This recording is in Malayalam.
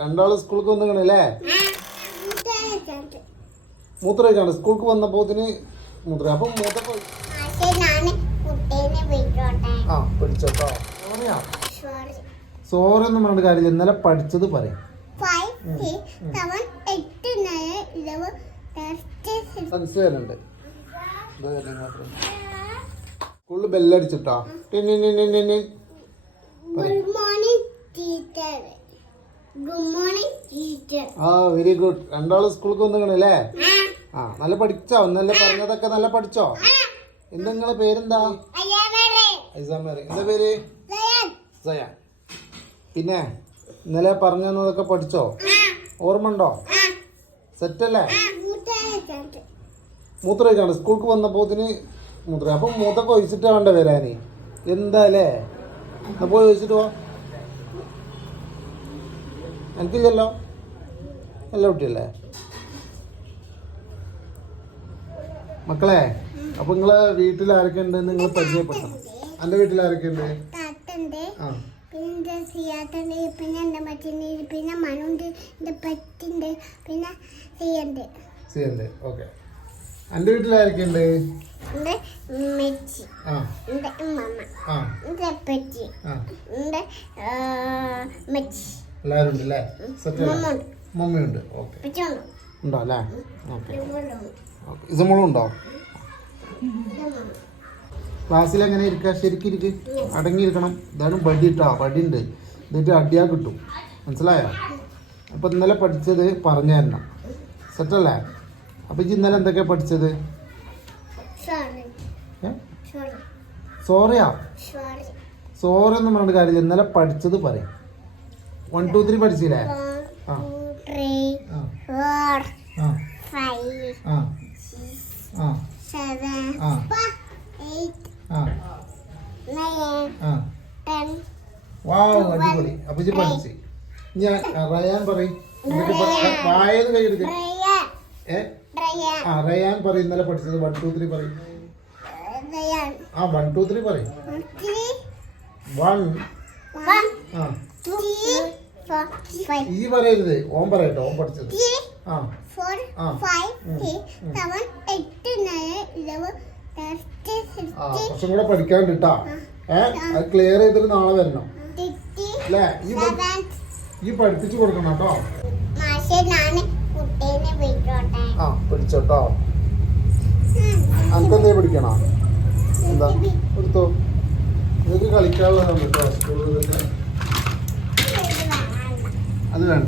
രണ്ടാള് സ്കൂൾക്ക് വന്നിക്കണല്ലേ? മൂത്രമൊഴിക്കാണ് സ്കൂൾക്ക് വന്നപ്പോത്തിന് മൂത്ര. അപ്പം മൂത്തൊക്കെ ആ പിടിച്ചോട്ടോ. സോറൊന്നും പറഞ്ഞ കാര്യമില്ല. ഇന്നലെ പഠിച്ചത് പറയും. മനസ്സിലുണ്ട്. സ്കൂളിൽ ബെല്ലടിച്ചിട്ടോ. ആ വെരി ഗുഡ്. രണ്ടാള് സ്കൂൾക്ക് വന്നിക്കണല്ലേ? ആ നല്ല പഠിച്ചോ? ഇന്നലെ പറഞ്ഞതൊക്കെ നല്ല പഠിച്ചോ? എന്താ നിങ്ങളെ പേരെന്താ? എന്താ പേര്? സയാൻ. പിന്നെ ഇന്നലെ പറഞ്ഞതൊക്കെ പഠിച്ചോ? ഓർമ്മ ഉണ്ടോ? സെറ്റല്ലേ? മൂത്രമൊഴിക്കാണ് സ്കൂൾക്ക് വന്നപ്പോത്തിന് മൂത്ര. അപ്പം മൂത്തൊക്കെ ഒഴിച്ചിട്ടാ വേണ്ട വരാന്. എന്താ അല്ലേ? എന്നാ പോയി ഒഴിച്ചിട്ട് പോ. എനിക്കില്ലല്ലോ. നല്ല കുട്ടിയല്ലേ മക്കളെ? അപ്പൊ നിങ്ങളെ വീട്ടിൽ ആരൊക്കെ ഉണ്ട്? നിങ്ങൾ പരിചയപ്പെടുത്തണം. എന്റെ വീട്ടിൽ ആരൊക്കെ ഉണ്ട്? ആ സിയുണ്ട്. ഓക്കെ. എന്റെ വീട്ടിൽ ആരൊക്കെ ഉണ്ട്? എല്ലാരും ഉണ്ട് അല്ലേ? മമ്മിയുണ്ട്. ഓക്കെ. ഉണ്ടോ അല്ലേ? ഓക്കെ. ഇസമോളും ഉണ്ടോ? ക്ലാസ്സിൽ എങ്ങനെ ഇരിക്കുക? ശരിക്കും ഇരിക്കും, അടങ്ങിയിരിക്കണം. ഇതാണ് ബഡി ഇട്ടോ. ബഡി ഉണ്ട്. എന്നിട്ട് അടിയാ കിട്ടും. മനസ്സിലായോ? അപ്പം ഇന്നലെ പഠിച്ചത് പറഞ്ഞു തരണം. സെറ്റല്ലേ? അപ്പം ഇന്നലെ എന്തൊക്കെയാ പഠിച്ചത്? സോറിയാ? സോറിയൊന്നും പറഞ്ഞ കാര്യമില്ല. ഇന്നലെ പഠിച്ചത് പറയും. 1 2 3 പഠിച്ചില്ലേ? ആ അടിപൊളി. അപ്പൊ പഠിച്ച് ഞാൻ റയാൻ പറയും. വായന്ന് കൈയെടുക്ക. റയാൻ പറയും ഇന്നലെ പഠിച്ചത്. 1 2 3 പറയും. 1 2 3 പറയും. 1 ഈ പറയരുത്. ഓൻ പറയട്ടോ. ഓൻ പഠിച്ചത്. കുറച്ചും കൂടെ പഠിക്കാണ്ട് കേട്ടാ. അത് ക്ലിയർ ചെയ്തിട്ട് നാളെ വരണം അല്ലേ? ഈ പഠിപ്പിച്ചു കൊടുക്കണം കേട്ടോ. പഠിച്ചോട്ടോ. അനക്കെന്തേ പഠിക്കണോ? എന്താ എടുത്തോ. നിങ്ങൾക്ക് കളിക്കാനുള്ളതാണ് കേട്ടോ സ്കൂളിൽ. അത് വേണ്ട.